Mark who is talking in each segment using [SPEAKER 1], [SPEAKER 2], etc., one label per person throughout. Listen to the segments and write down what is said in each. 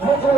[SPEAKER 1] Vamos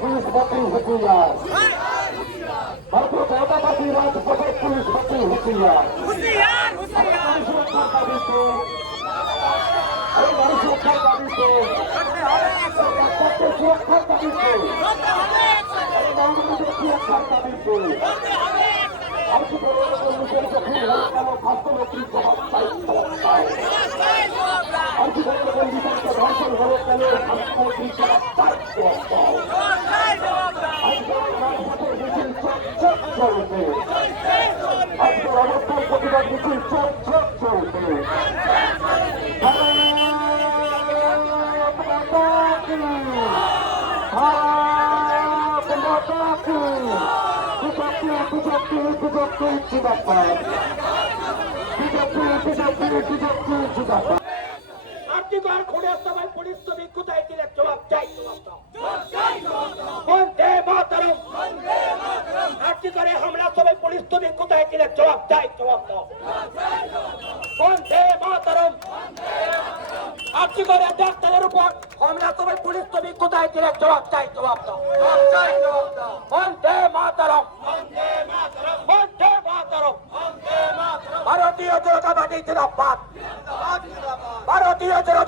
[SPEAKER 1] police ভর্তি হতি আর ভারতীয় জনতা পার্টি রাজপথে পুলিশ
[SPEAKER 2] ভর্তি হতি
[SPEAKER 1] আর সুরক্ষার দাবিতে যুবক্ষণ যুবক্ষণ যুবক্ষণ যুবক্ষণ যুবক্ষণ যুবক্ষণ
[SPEAKER 2] আপনি খুলে সবাই পুলিশ তুমি কোথায় দিলে জবাব চাই? বন্দে মাতরম। আপনি করে হামলা সবাই পুলিশ তুমি কোথায় দিলে জবাব চাই, জবাব দাও। বন্দে মাতরম। আপনি করে ডাক্তারের উপর হামলা সবাই পুলিশ তুমি কোথায় দিলে জবাব চাই জবাব দাও জবাব চাই, জবাব দাও। বন্দে মাতরম।
[SPEAKER 1] ভারতীয় জনতা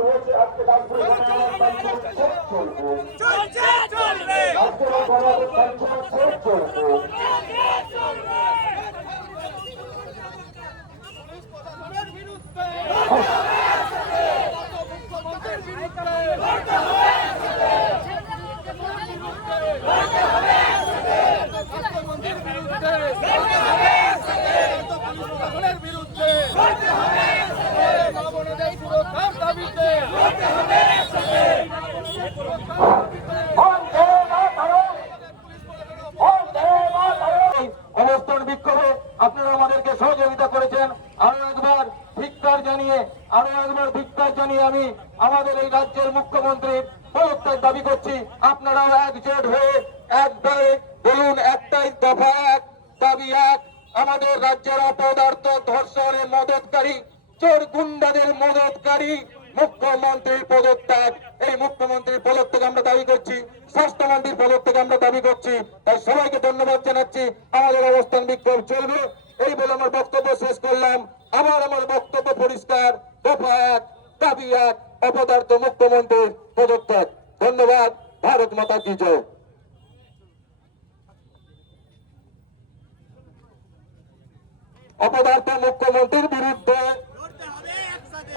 [SPEAKER 2] হয়েছে আজকে দাসপুরে চলবে
[SPEAKER 3] চলছে চলবে
[SPEAKER 2] আজকে গণঅবস্থান চলছে চলবে
[SPEAKER 1] বন্দে মাতরম বন্দে মাতরম অবস্থান বিক্ষোভে আপনারা আমাদেরকে সহযোগিতা করেছেন আরও একবার ধিক্কার জানিয়ে আরও একবার ধিক্কার জানিয়ে আমি আমাদের এই রাজ্যের মুখ্যমন্ত্রীর পদত্যাগ দাবি করছি আপনারাও একজোট হয়ে এক দায়ে বলুন একটাই দফা এক দাবি এক, আমাদের রাজ্যের অপদার্থ ধর্ষণের মদতকারী, চোর গুন্ডাদের মদতকারী মুখ্যমন্ত্রীর পদত্যাগ। এই মুখ্যমন্ত্রীর পদত্যাগ আমরা দাবি করছি, স্বাস্থ্যমন্ত্রীর পদত্যাগ আমরা দাবি করছি। তাই সবাইকে ধন্যবাদ জানাচ্ছি, আমাদের অবস্থান বিক্ষোভ চলবে। এই বলে আমার বক্তব্য শেষ করলাম। আবার আমার বক্তব্য পরিষ্কার, দফা এক, দাবি এক, অপদার্থ মুখ্যমন্ত্রীর পদত্যাগ। ধন্যবাদ, ভারত মাতা কি জয়। অপদার্থ মুখ্যমন্ত্রীর বিরুদ্ধে।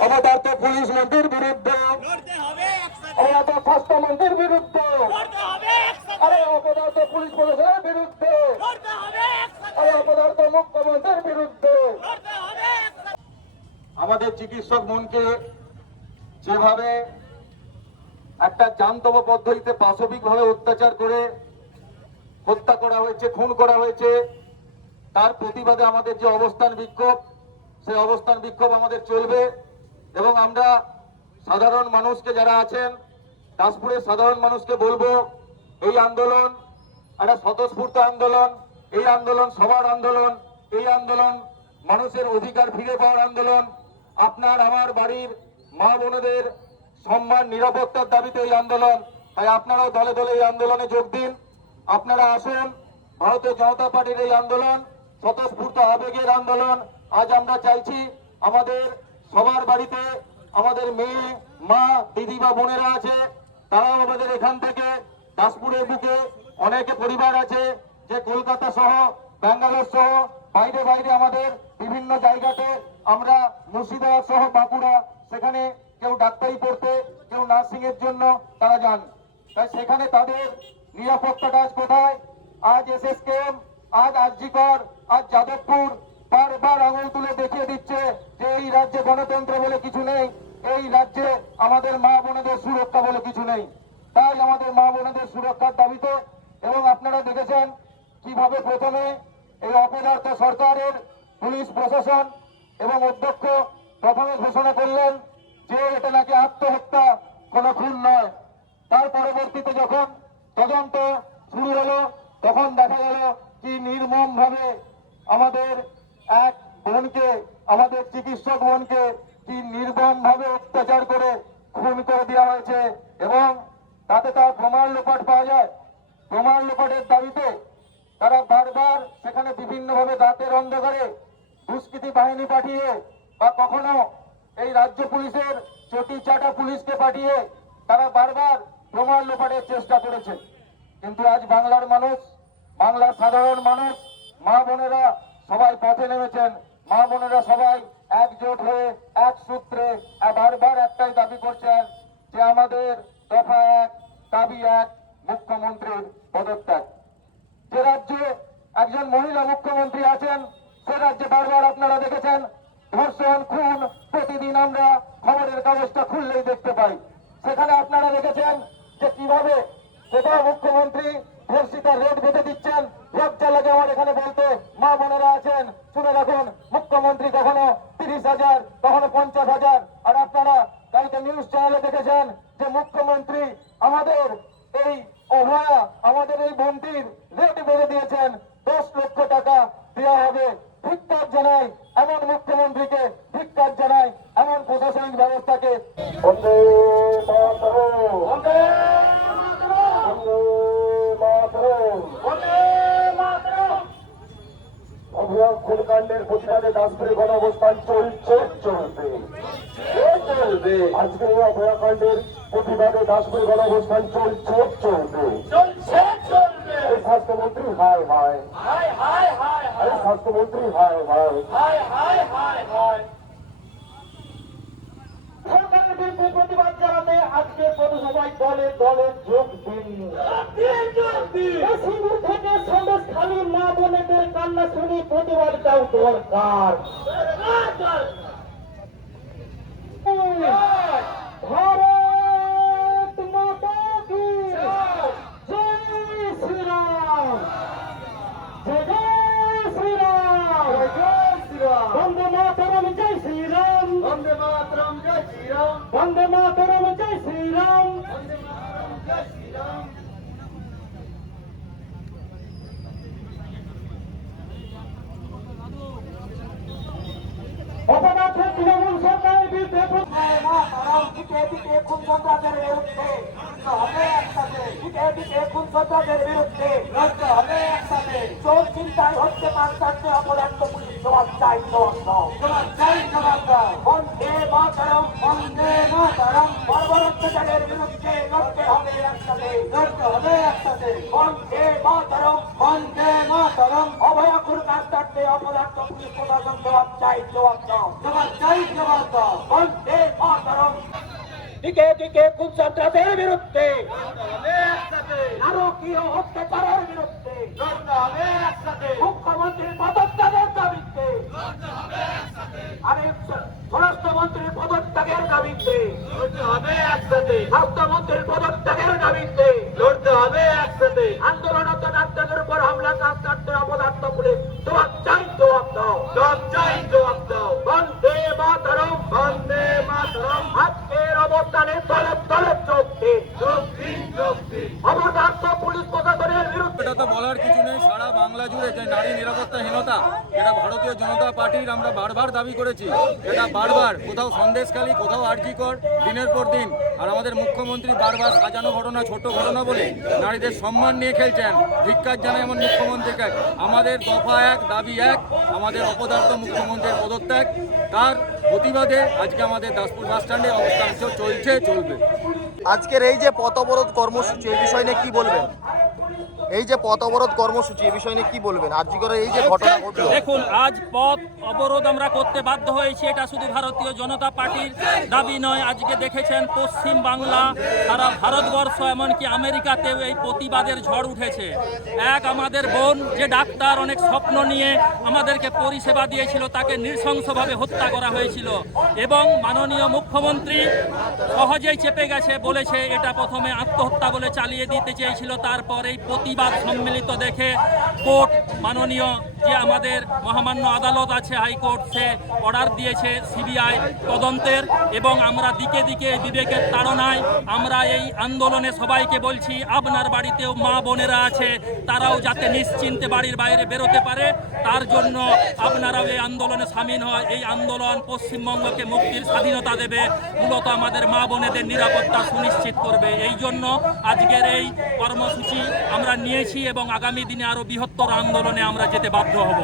[SPEAKER 1] অপদার্থ পুলিশ মন্ত্রীর বিরুদ্ধে।
[SPEAKER 3] করতে হবে একসাথে।
[SPEAKER 1] স্বাস্থ্যমন্ত্রীর বিরুদ্ধে। আরে অপদার্থ পুলিশ প্রশাসনের বিরুদ্ধে। আরে অপদার্থ মুখ্যমন্ত্রীর বিরুদ্ধে। আমাদের চিকিৎসক মনকে যেভাবে একটা জান্তব পদ্ধতিতে পাশবিকভাবে অত্যাচার করে হত্যা করা হয়েছে খুন করা হয়েছে তার প্রতিবাদে আমাদের যে অবস্থান বিক্ষোভ, সেই অবস্থান বিক্ষোভ আমাদের চলবে এবং আমরা সাধারণ মানুষকে যারা আছেন, দাসপুরের সাধারণ মানুষকে বলব, এই আন্দোলন, একটা স্বতঃস্ফূর্ত আন্দোলন, এই আন্দোলন সবার আন্দোলন, এই আন্দোলন মানুষের অধিকার ফিরে পাওয়ার আন্দোলন, আপনার আমার বাড়ির মা বোনদের সম্মান, নিরাপত্তার দাবিতে এই আন্দোলন। তাই আপনারাও দলে দলে এই আন্দোলনে যোগ দিন। আপনারা আসুন, ভারতীয় জনতা পার্টির এই আন্দোলন স্বতঃস্ফূর্ত আবেগের আন্দোলন আজ আমরা চাইছি আমাদের সবার বাড়িতে আমাদের মেয়ে, মা, দিদি বা বোনেরা আছে, তারাও আমাদের এখান থেকে দাসপুরের বুকে অনেকে পরিবার আছে যে কলকাতা সহ, ব্যাঙ্গালোর সহ, বাইরে বাইরে আমাদের বিভিন্ন জায়গাতে আমরা মুর্শিদাবাদ সহ, বাঁকুড়া, সেখানে কেউ ডাক্তারি পড়তে, কেউ নার্সিং এর জন্য তারা যান। তাই সেখানে তাদের নিরাপত্তাটা আজ কোথায়? আজ এস এস কেম আজ আরজিকর আজ যাদবপুর বারবার আঙুল তুলে দেখিয়ে দিচ্ছে যে এই রাজ্যে গণতন্ত্র বলে কিছু নেই, এই রাজ্যে আমাদের মা বোনেদের সুরক্ষা বলে কিছু নেই। তাই আমাদের মা বোনেদের সুরক্ষার দাবিতে এবং আপনারা দেখেছেন কীভাবে প্রথমে এই অপদার্থ সরকারের পুলিশ প্রশাসন এবং অধ্যক্ষ প্রথমে ঘোষণা করলেন যে এটা নাকি আত্মহত্যা, কোনো খুন নয়। তার পরবর্তীতে যখন তদন্ত শুরু হলো, তখন দেখা গেল কি নির্মম ভাবে আমাদের এক বোনকে, আমাদের চিকিৎসক বোনকে কি নির্মম ভাবে অত্যাচার করে খুন করে দেওয়া হয়েছে এবং তাতে তার প্রমাণ লোপাট পাওয়া যায়? প্রমাণ লোপাটের দাবিতে তারা বারবার সেখানে বিভিন্নভাবে রাতের অন্ধকারে দুষ্কৃতী বাহিনী পাঠিয়ে বা কখনো এই রাজ্য পুলিশের চটি চাটা পুলিশকে পাঠিয়ে তারা বারবার প্রমাণ লোপাটের চেষ্টা করেছে। কিন্তু আজ বাংলার মানুষ, বাংলার সাধারণ মানুষ মা বোনেরা সবাই পথে নেমেছেন। মা বোনেরা সবাই একজোট হয়ে, এক সূত্রে বারবার একটাই দাবি করছেন যে আমাদের দফা এক, দাবি এক, মুখ্যমন্ত্রীর পদত্যাগ। যে রাজ্যে একজন মহিলা মুখ্যমন্ত্রী আছেন, সে রাজ্যে বারবার আপনারা দেখেছেন, ধর্ষণ, খুন, প্রতিদিন আমরা খবরের কাগজটা খুললেই দেখতে পাই। সেখানে আপনারা দেখেছেন যে কীভাবে সেটা মুখ্যমন্ত্রী ধর্ষিতার রেট বেঁধে দিচ্ছেন লজ্জা লাগে আমার এখানে বলতে মা বোনেরা আছেন শুনে রাখুন মুখ্যমন্ত্রী কখনো তিরিশ হাজার কখনো পঞ্চাশ হাজার আর আপনারা কালকে নিউজ চ্যানেলে দেখেছেন যে মুখ্যমন্ত্রী আমাদের এই অভয়া আমাদের এই বোনটির রেট বেড়ে দিয়েছেন দশ লক্ষ টাকা দেওয়া হবে ধিক্কার জানাই এমন মুখ্যমন্ত্রীকে ধিক্কার জানাই এমন প্রশাসনিক ব্যবস্থাকে বন্দে মাতরম বন্দে মাতরম অভিযান খুলকাণ্ডের প্রতিবাদে দাসপুরে গণ অবস্থান চলছে। চলবে। চলবে। আজকে এই অভয়াকাণ্ডের প্রতিবাদে দাসপুরে গণ অবস্থান চলছে চলবে। স্বাস্থ্যমন্ত্রী হায় হায়। স্বাস্থ্যমন্ত্রী হায় হায়।
[SPEAKER 2] প্রতিবাদ জানাতে আজকে পৌরসভায় দলে দলে যোগ দিন। খালি মা বোনেদের কান্না শুনি প্রতিবাদটাও দরকার। ভারত শ্রীরাম শ্রীরাম জয় শ্রীরাম। বন্দে শ্রীরাম বন্দে মাতরম জয় শ্রীরাম। বন্দে মাতরম, জয় শ্রীরাম। বন্দে মাতরম, জয় শ্রীরাম অপরাধ তৃণমূল সরকারের বিরুদ্ধে দিকে দিকে খুন সন্ত্রাসের বিরুদ্ধে। হবে একসাথে। দিকে দিকে খুন সন্ত্রাসের বিরুদ্ধে। লড়তে হবে একসাথে। চোর চিন্তায় হচ্ছে পাঁচ অপরাধ পুলিশ প্রশাসন জবাব চাই জবাব দাও জবাব চাই জবাব দাও বন্দে মাতরম। দিকে দিকে সন্ত্রাসের বিরুদ্ধে। নারকীয় অত্যাচারের বিরুদ্ধে। মুখ্যমন্ত্রীর পদত্যাগের দাবিতে। আরে স্বরাষ্ট্রমন্ত্রীর পদত্যাগের দাবিতে। স্বাস্থ্যমন্ত্রীর পদত্যাগের দাবিতে।
[SPEAKER 4] এটা তো বলার কিছু নেই, সারা বাংলা জুড়ে যে নারী নিরাপত্তাহীনতা এটা ভারতীয় জনতা পার্টির আমরা বারবার দাবি করেছি, এটা বারবার, কোথাও সন্দেশখালী কোথাও আর্জিকর, দিনের পর দিন। আর আমাদের মুখ্যমন্ত্রী বারবার সাজানো ঘটনা ছোট ঘটনা বলে নারীদের সম্মান নিয়ে খেলছেন, ধিক্কার জানায় এমন মুখ্যমন্ত্রীকে। আমাদের দফা এক, দাবি এক, আমাদের অপদার্থ মুখ্যমন্ত্রীর পদত্যাগ, তার প্রতিবাদে আজকে আমাদের দাসপুর বাস স্ট্যান্ডে অবস্থান চলছে, চলবে।
[SPEAKER 5] আজকের এই যে পথ অবরোধ কর্মসূচি এই বিষয় নিয়ে কি বলবেন? এই যে পথ অবরোধ কর্মসূচি, এ বিষয় নিয়ে কি বলবেন? আরজি করে এই যে ঘটনা
[SPEAKER 6] দেখুন, আজ পথ অবরোধ আমরা করতে বাধ্য হয়েছি, এটা শুধু ভারতীয় জনতা পার্টির দাবি নয়। আজকে দেখেছেন পশ্চিম বাংলা, সারা ভারতবর্ষ, এমনকি আমেরিকাতেও এই প্রতিবাদের ঝড় উঠেছে। এক আমাদের বোন, যে ডাক্তার, অনেক স্বপ্ন নিয়ে আমাদেরকে পরিষেবা দিয়েছিল, তাকে নৃশংসভাবে হত্যা করা হয়েছিল। এবং মাননীয় মুখ্যমন্ত্রী সহজেই চেপে গেছে, বলেছে, এটা প্রথমে আত্মহত্যা বলে চালিয়ে দিতে চেয়েছিল, তারপর এই প্রতিবাদ সম্মিলিত দেখে কোর্ট মাননীয় যে আমাদের মহামান্য আদালত আছে হাইকোর্ট, সে অর্ডার দিয়েছে সিবিআই তদন্তের এবং আমরা দিকে দিকে বিবেকের তাড়নায় আমরা এই আন্দোলনে সবাইকে বলছি, আপনার বাড়িতেও মা বোনেরা আছে, তারাও যাতে নিশ্চিন্তে বাড়ির বাইরে বেরোতে পারে, তার জন্য আপনারাও এই আন্দোলনে সামিল হয় এই আন্দোলন পশ্চিমবঙ্গকে মুক্তির স্বাধীনতা দেবে, মূলত আমাদের মা বোনেদের নিরাপত্তা সুনিশ্চিত করবে। এই জন্য আজকের এই কর্মসূচি আমরা নিয়েছি এবং আগামী দিনে আরও বৃহত্তর আন্দোলনে আমরা যেতে বাধ্য হব।